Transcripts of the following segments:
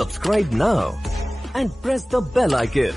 Subscribe now and press the bell icon.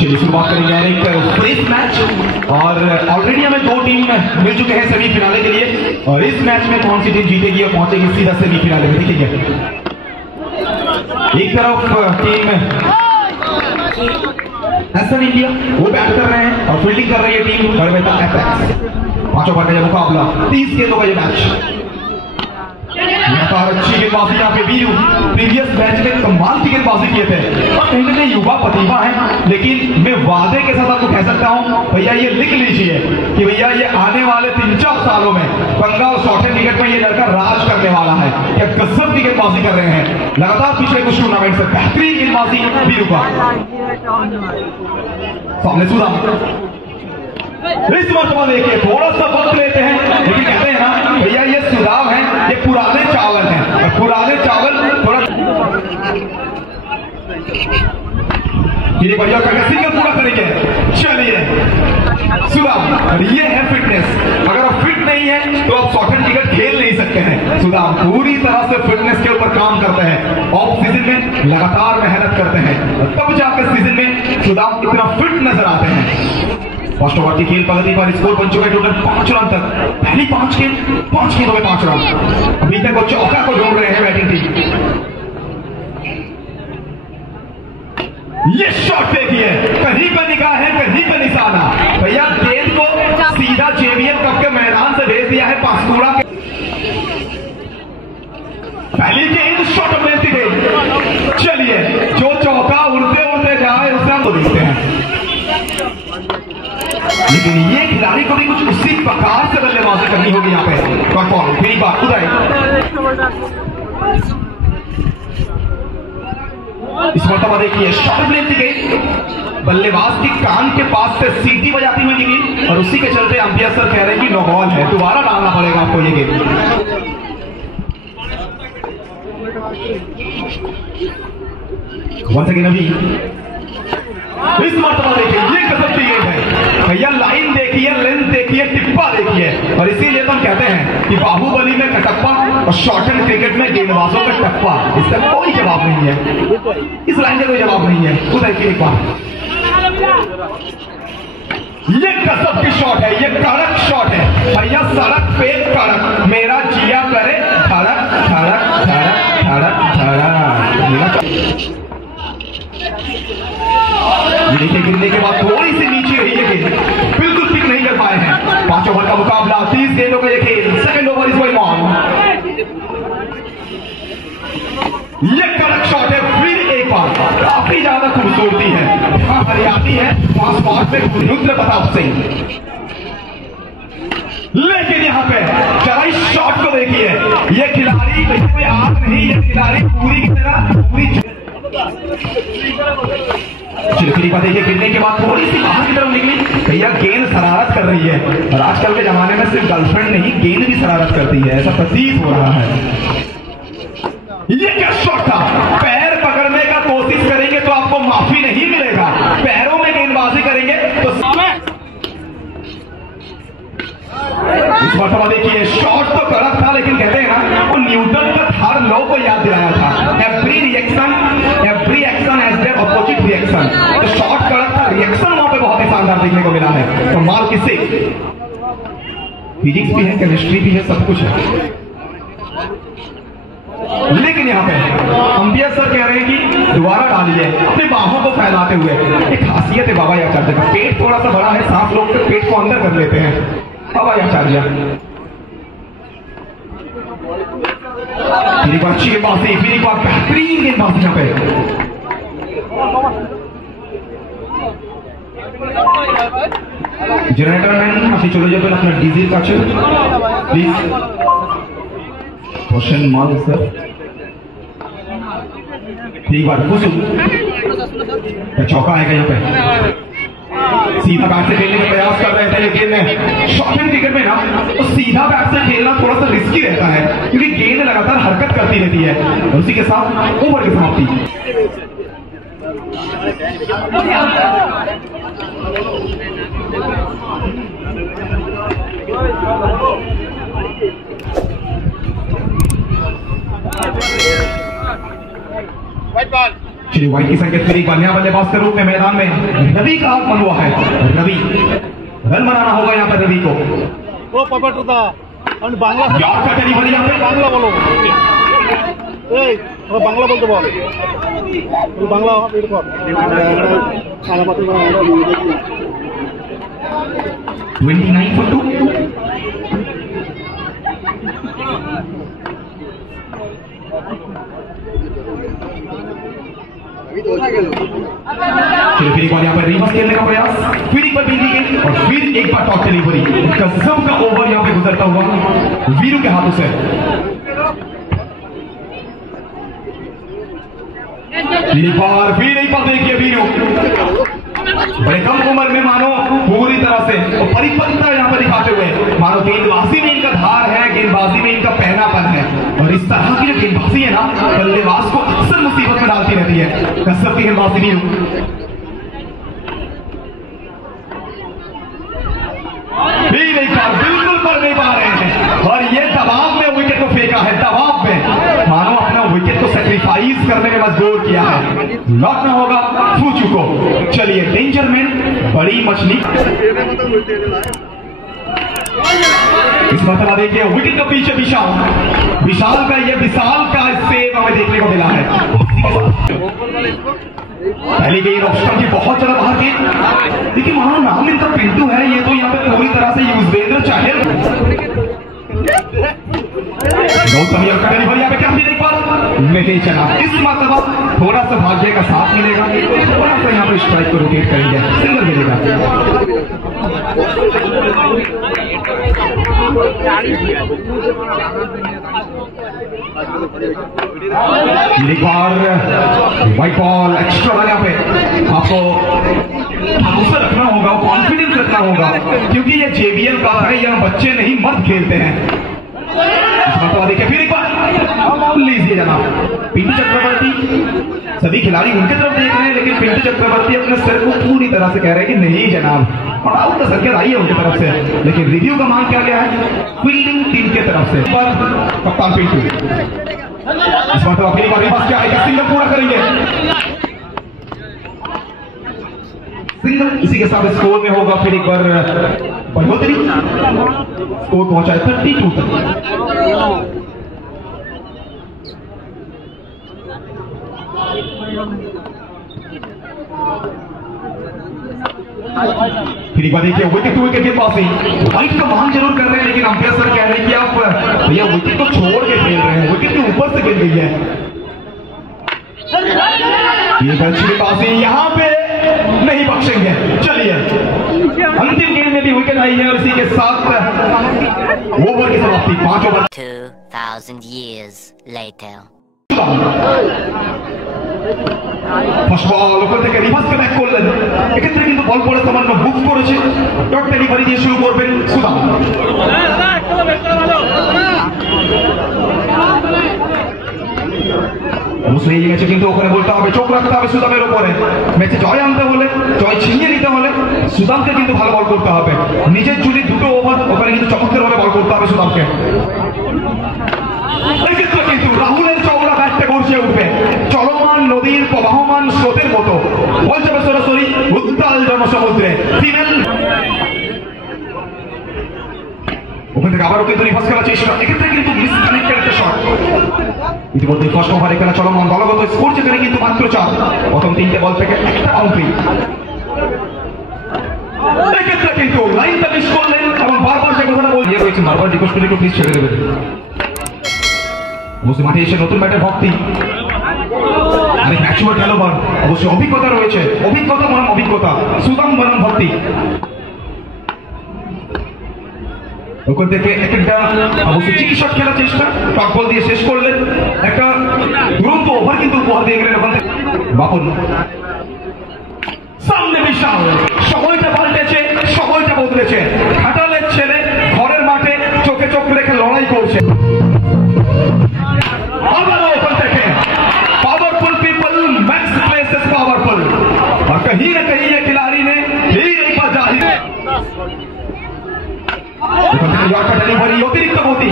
चलिए शुरुआत करेंगे एक टेस्ट मैच और ऑलरेडी हमें दो टीम मिल चुके हैं सेमीफिनाले के लिए और इस मैच में कौन सी टीम जीतेगी और पहुंचेगी सीधा सेमीफिनाले में देखिए। एक तरफ टीम एसएन इंडिया वो बैट कर रहे हैं और फील्डिंग कर रही है टीम गढ़वेता एपेक्स। पांचों बार का यह मुकाबला 30 गेंदों का यह मैच। लगातार अच्छी गेंदबाजी यहाँ पे वीरू प्रीवियस मैच में कमाल की गेंदबाजी किए थे और कहीं ना कहीं युवा प्रतिभा है, लेकिन मैं वादे के साथ आपको कह सकता हूँ भैया ये लिख लीजिए कि भैया ये आने वाले 3-4 सालों में बंगाल शॉर्ट एंड क्रिकेट में ये लड़का राज करने वाला है। क्या गजब की गेंदबाजी कर रहे हैं लगातार पिछले कुछ टूर्नामेंट से बेहतरीन गेंदबाजी वीरू का। सामने सुधा इस मरतबा देखिए थोड़ा सा वक्त लेते हैं, लेकिन कहते हैं ना भैया ये सुधार है, ये पुराने चावल हैं और पुराने चावल थोड़ा बढ़िया करके सिंगल पूरा करेंगे। चलिए सुधार और ये है फिटनेस। अगर आप फिट नहीं है तो आप शॉर्ट एंड क्रिकेट खेल नहीं सकते हैं। सुधार पूरी तरह से फिटनेस के ऊपर काम करते हैं, ऑफ सीजन में लगातार मेहनत करते हैं, तब जाकर सीजन में सुधार इतना फिट नजर आते हैं। फर्स्ट ओवर की खेल प्रगति पर स्कोर बन चुका है टोटल 5 रन तक। पहली 5 गेंदों में 5 रन। अभी तक वो चौका को ढूंढ रहे हैं बैटिंग टीम। ये शॉट देखिए कहीं पर निगाह है कहीं पर निशाना। भैया गेंद को सीधा जेवीएम कप के मैदान से भेज दिया है पांचकुड़ा के। पहली गेंद शॉट ऑफ लेती गई। चलिए जो चौका उड़ते उड़ते जाए उसे तो देखते हैं, लेकिन ये खिलाड़ी को भी कुछ उसी प्रकार से बल्लेबाजी करनी होगी यहाँ पे। मेरी बात उदय इस मरतबा देखिए शॉट लेती गई, बल्लेबाज की कान के पास से सीटी बजाती हुई निकली और उसी के चलते अंपायर सर कह रहे हैं कि नो बॉल है, दोबारा डालना पड़ेगा आपको ये गेंद। वंस अगेन अभी इस मरतबा देखिए ये गजब की गेंद है भैया। लाइन देखिए, लेंथ देखिए, टिप्पा देखिए और इसीलिए तो हम कहते हैं कि बाहुबली में कटप्पा और शॉर्ट एंड क्रिकेट में गेंदबाजों का टप्पा। इसका कोई जवाब नहीं है, इस लाइन का कोई जवाब नहीं है। उधर की एक बार ये गजब की शॉट है, ये कड़क शॉट है भैया। सड़क पे कड़क मेरा जिया करे धड़क धड़क धड़क धड़क धड़क। देखिए गिरने के बाद थोड़ी सी नीचे रही है गेंद, बिल्कुल पिक नहीं कर पाए हैं। 5 ओवर का मुकाबला 30 गेंदों का ये खेल। Second over is going on. ये कड़क शॉट है फिर एक बार, काफी ज्यादा खूबसूरती है, हरियाली है पास पास में रुद्र प्रताप सिंह। लेकिन यहाँ पे जरा इस शॉट को देखिए, ये खिलाड़ी कोई आग नहीं, ये खिलाड़ी पूरी की तरह पूरी चिलखरी पर देखिए गिरने के बाद थोड़ी सी बाहर की तरफ निकली। भैया गेंद शरारत कर रही है और आजकल के जमाने में सिर्फ गर्लफ्रेंड नहीं गेंद भी शरारत करती है, ऐसा प्रतीत हो रहा है। ये क्या शॉट था? पैर पकड़ने का कोशिश करेंगे तो आपको माफी नहीं मिलेगा, पैरों में गेंदबाजी करेंगे तो इस मरतबा देखिए शॉट तो कड़क था, लेकिन कहते हैं ना वो न्यूटन का थर्ड लॉ को याद दिलाया था, every action has their opposite reaction. तो शॉट कड़क था, रिएक्शन वहां पे बहुत ही शानदार देखने को मिला है। कमाल किससे फिजिक्स भी है, केमिस्ट्री भी है, सब कुछ है। लेकिन यहाँ पे अंपायर सर कह रहे हैं कि दोबारा डालिए अपनी बाहों को फैलाते हुए। एक खासियत है बाबा आचार्य का, पेट थोड़ा सा बड़ा है, 7 लोग के पेट को अंदर कर लेते हैं बाबा आचार्य। फिर एक बार अच्छी गेंदबाजी, फिर एक बार बेहतरीन गेंदबाजी यहाँ पे। जनरेटर मैन असि चले जाबेन আপনার ডিজির কাছে প্লিজ। क्वेश्चन मार्क सर ठीक बात कुसुम चौका आएगा यहाँ पे। सीधा बैट से खेलने का प्रयास कर रहे थे, लेकिन शॉर्ट एंड क्रिकेट में ना तो सीधा बैट से खेलना थोड़ा सा रिस्की रहता है, क्योंकि गेंद लगातार हरकत करती रहती है और उसी के साथ ओवर की समाप्ति। श्री व्हाइट की संकेत फिर एक बार यहाँ बल्लेबाज के रूप में मैदान में रवि का आगमन हुआ है। रवि रन बनाना होगा यहाँ पर रवि को। वो पकड़ता और बांग्ला यार का डिलीवरी यहाँ पे बांग्ला बोलो बांग्ला बोलते बोल बांग्ला 29 for 2। चलो फिर एक बार यहाँ पर रिवर्स खेलने का प्रयास, फिर एक बार बिजली गई और फिर एक बार टॉप डिलीवरी। गजब का ओवर यहाँ पे गुजरता हुआ वीरू के हाथों से। फिर एक बार देखिए वीरू बड़े कम उम्र में मानो पूरी तरह से और परिपक्वता यहाँ पर दिखाते हुए, मानो गेंदबाजी में इनका धार है, गेंदबाजी में इनका पहनापन है। और इस तरह की जो गेंदबाजी है ना, बल्लेबाज को अक्सर मुसीबत में डालती रहती है। कसरत की गेंदबाजी भी बिल्कुल पढ़ नहीं पा रहे हैं और ये दबाव में विकेट को फेंका है, दबाव में मानो अपना विकेट को सैक्रिफाइस करने में मजबूर किया है। लॉक ना होगा फूचू को। चलिए डेंजर में बड़ी मछली। इस मरतबा देखिए विकेट के पीछे विशाल का सेव हमें देखने को मिला है। पहली गेंद ऑप्शन की बहुत ज्यादा बाहर गेंद, लेकिन वहां नाम इनका पिंटू है, ये तो यहाँ पे पूरी तरह से युजवेंद्र चाहे गौतम यहाँ पे क्या देख पा नहीं चला। इस मरतबा थोड़ा सा भाग्य का साथ मिलेगा, थोड़ा सा यहाँ पे स्ट्राइक को रोटेट करेंगे, सिंगल मिलेगा। व्हाइट बॉल एक्स्ट्रा रन यहाँ पे आपको भरोसा रखना होगा, कॉन्फिडेंस रखना होगा, क्योंकि ये JBL का है, यहाँ बच्चे नहीं मर्द खेलते हैं। देखिए फिर एक बार लीजिए जनाब, पिंटू चक्रवर्ती, सभी खिलाड़ी उनके तरफ देख रहे हैं, लेकिन पिंटू चक्रवर्ती अपने सर को पूरी तरह से कह रहे हैं कि नहीं जनाब, और आउट का संकेत आई है उनकी तरफ से, लेकिन रिव्यू का मांग किया गया है फील्डिंग टीम के तरफ से। पर कप्तान पिंटू इस बार तो अपनी बार रिवर्स क्या आएगा, सिंगल पूरा करेंगे, सिंगल। इसी के साथ स्कोर में होगा फिर एक बार बढ़ोतरी, स्कोर पहुंचा है 32 तक। फिर एक बार देखिए विकेट टू विकेट के पास ही व्हाइट का मांग जरूर कर रहे हैं, लेकिन अंपायर सर कह रहे हैं कि आप भैया विकेट को छोड़ के खेल रहे हैं, विकेट के ऊपर से खेल गई है। ये बल्लेबाजी यहाँ पे नहीं बख्शेंगे। चलिए अंतिम गेंद में भी विकेट आई है और इसी के साथ ओवर की समाप्ति। 5 ओवर 2000 years later ফার্স্ট বল ওখান থেকে রিভার্স ব্যাক করলেন, এক্ষেত্রে কিন্তু বল পড়ে সামান্য মুভ করেছে। ডট ডেলিভারি দিয়ে শুরু করবেন সুদাম। অবশ্যই এই গেছে, কিন্তু ওখানে বলতে হবে, চোখ রাখতে হবে সুদামের উপরে। ম্যাচে জয় আনতে হলে, জয় ছিনিয়ে নিতে হলে সুদামকে কিন্তু ভালো বল করতে হবে। নিজের জুড়ি দুটো ওভার ওখানে কিন্তু চমৎকার ভাবে বল করতে হবে সুদামকে। এক্ষেত্রে কিন্তু রাহুলের চওড়া ব্যাটটা গর্জে উঠবে চলমান নদীর প্রবাহমান স্রোতের মতো, বল যাবে সরাসরি উত্তাল জনসমুদ্রে। ফিমেল ওখান থেকে আবারও কিন্তু রিভার্স খেলার চেষ্টা, এক্ষেত্রে কিন্তু মিসকানেক্টেড একটা শট। ইতিমধ্যে ফার্স্ট ওভারে খেলা চলমান, দলগত স্কোর যেখানে কিন্তু মাত্র 4, প্রথম 3টে বল থেকে একটা বাউন্ডারি। এক্ষেত্রে কিন্তু লাইনটা মিস করলেন এবং বারবার সে কথাটা বলে রয়েছে, বারবার রিকোয়েস্ট করে একটু প্লিজ ছেড়ে দেবেন। অবশ্যই মাঠে এসে নতুন ব্যাটের ভক্তি, আরেক ম্যাচুয়ার খেলোয়াড়, অবশ্যই অভিজ্ঞতা রয়েছে, অভিজ্ঞতা বনাম অভিজ্ঞতা, সুদাম বনাম ভক্তি। ওখান থেকে একটা অবশ্যই চিকিৎসক খেলার চেষ্টা, টপ বল দিয়ে শেষ করলেন, একটা দুরন্ত ওভার কিন্তু উপহার দিয়ে গেলেন ওখান থেকে বাপন। সামনে বিশাল, সময়টা পাল্টেছে, সময়টা বদলেছে, ঘাটালের ছেলে ঘরের মাঠে চোখে চোখ রেখে লড়াই করছে। आबाद ओपन देखें, powerful people max place is powerful, और कहीं न कहीं ये खिलाड़ी ने ही एक बार जाहिर डेलिভারি অতিরিক্ত গতি,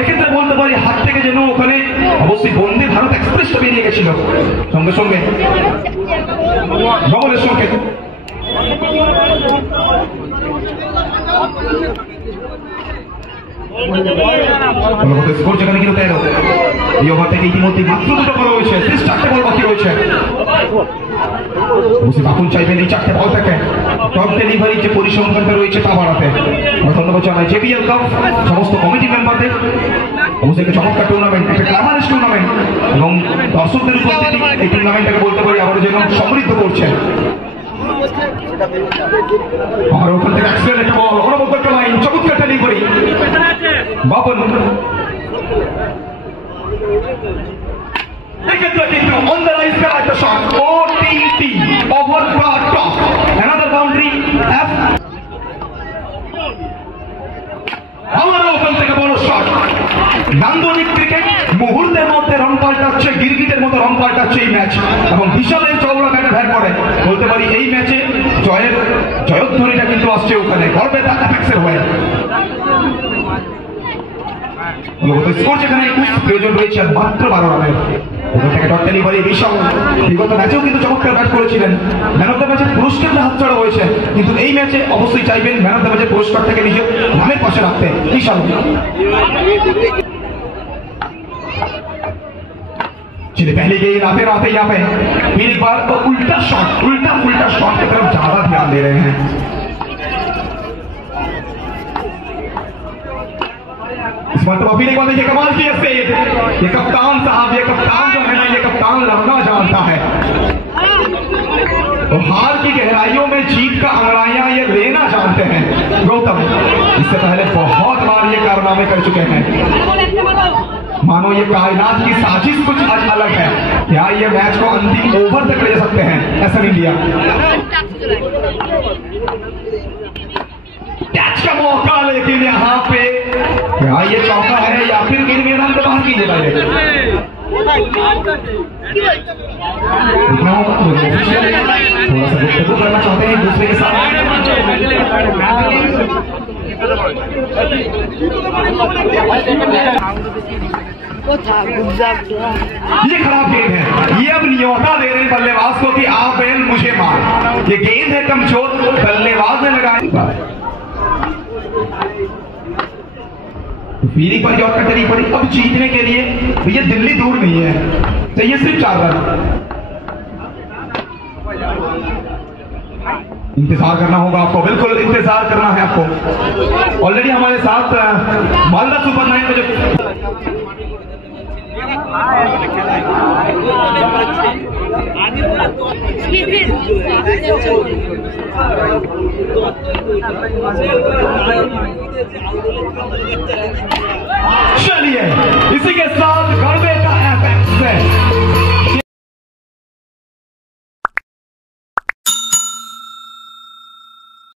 এক্ষেত্রে বলতে পারি হাত থেকে যেন ওখানে অবশ্যই বন্দে ভারত এক্সপ্রেস সন্দেশটা বেরিয়ে গেছিল সঙ্গে সঙ্গে ডবলের সঙ্গে স্কোর যেখানে কিন্তু 13 এই ওভার থেকে ইতিমধ্যে মাত্র 2টা বল হয়েছে 4টে বল বাকি রয়েছে মুসিব এখন চাইবেন এই 4টে বল থেকে টপ ডেলিভারি যে পরিসংখ্যানটা রয়েছে তা বাড়াতে ধন্যবাদ জানাই জেবিএল কাপ সমস্ত কমিটি মেম্বারদের অবশ্যই চমৎকার টুর্নামেন্ট একটা গ্ল্যামারাস টুর্নামেন্ট এবং দর্শকদের উপস্থিতি এই টুর্নামেন্টটাকে বলতে পারি আবার যেন সমৃদ্ধ করছে আর ওখান থেকে অ্যাক্সিডেন্ট একটা বল অনবদ্য একটা লাইন চমৎকার delivery Baban on the line at the shot OTT over the top another boundary F আবারও ওখান থেকে বড় শট নান্দনিক ক্রিকেট মুহূর্তের মধ্যে রং পাল্টাচ্ছে গিরগিটের মতো রং পাল্টাচ্ছে এই ম্যাচ এবং বিশালের চওড়া ব্যাটে ভ্যাট করে বলতে পারি এই ম্যাচে জয়ধ্বনিটা কিন্তু আসছে ওখানে গর্বে তা অ্যাপেক্সের হয়ে স্কোর যেখানে 21 প্রয়োজন রয়েছে মাত্র 12 রানের বিশাল বিগত ম্যাচেও কিন্তু চমৎকার ব্যাট করেছিলেন ম্যান অফ দ্য ম্যাচের পুরস্কারটা হাতছাড়া হয়েছে কিন্তু এই ম্যাচে অবশ্যই চাইবেন ম্যান অফ দ্য ম্যাচের পুরস্কারটাকে নিজের নামের পাশে রাখতে বিশাল चलिए पहली गेंद आते यहाँ पे फिर एक बार तो उल्टा शॉट की तरफ ज्यादा ध्यान दे रहे हैं इस मरतबा फिर एक बार देखिए कमाल की सेव ये कप्तान साहब ये कप्तान जो है ना ये कप्तान लड़ना जानता है तो हार की गहराइयों में जीत का अंगड़ाइयां ये लेना जानते हैं गौतम इससे पहले बहुत बार ये कारनामे कर चुके हैं मानो ये कायनात की साजिश कुछ आज अलग है क्या ये मैच को अंतिम ओवर तक ले सकते हैं ऐसा इंडिया कैच का मौका लेकिन यहाँ पे क्या ये चौका है या फिर गेंद मैदान से बाहर कीजिए पहले थोड़ा सा गुफ्तगू करना चाहते हैं एक दूसरे के साथ ये खराब गेंद है ये अब न्योता दे रहे हैं बल्लेबाज को कि आप बैल मुझे मार ये गेंद है कमजोर बल्लेबाज ने लगाई पीली पर यॉर्कर चली पड़ी अब जीतने के लिए ये दिल्ली दूर नहीं है चाहिए सिर्फ 4 रन इंतजार करना होगा आपको बिल्कुल इंतजार करना है आपको ऑलरेडी हमारे साथ मालदा सुपर 9 को जो चलिए इसी के साथ घर में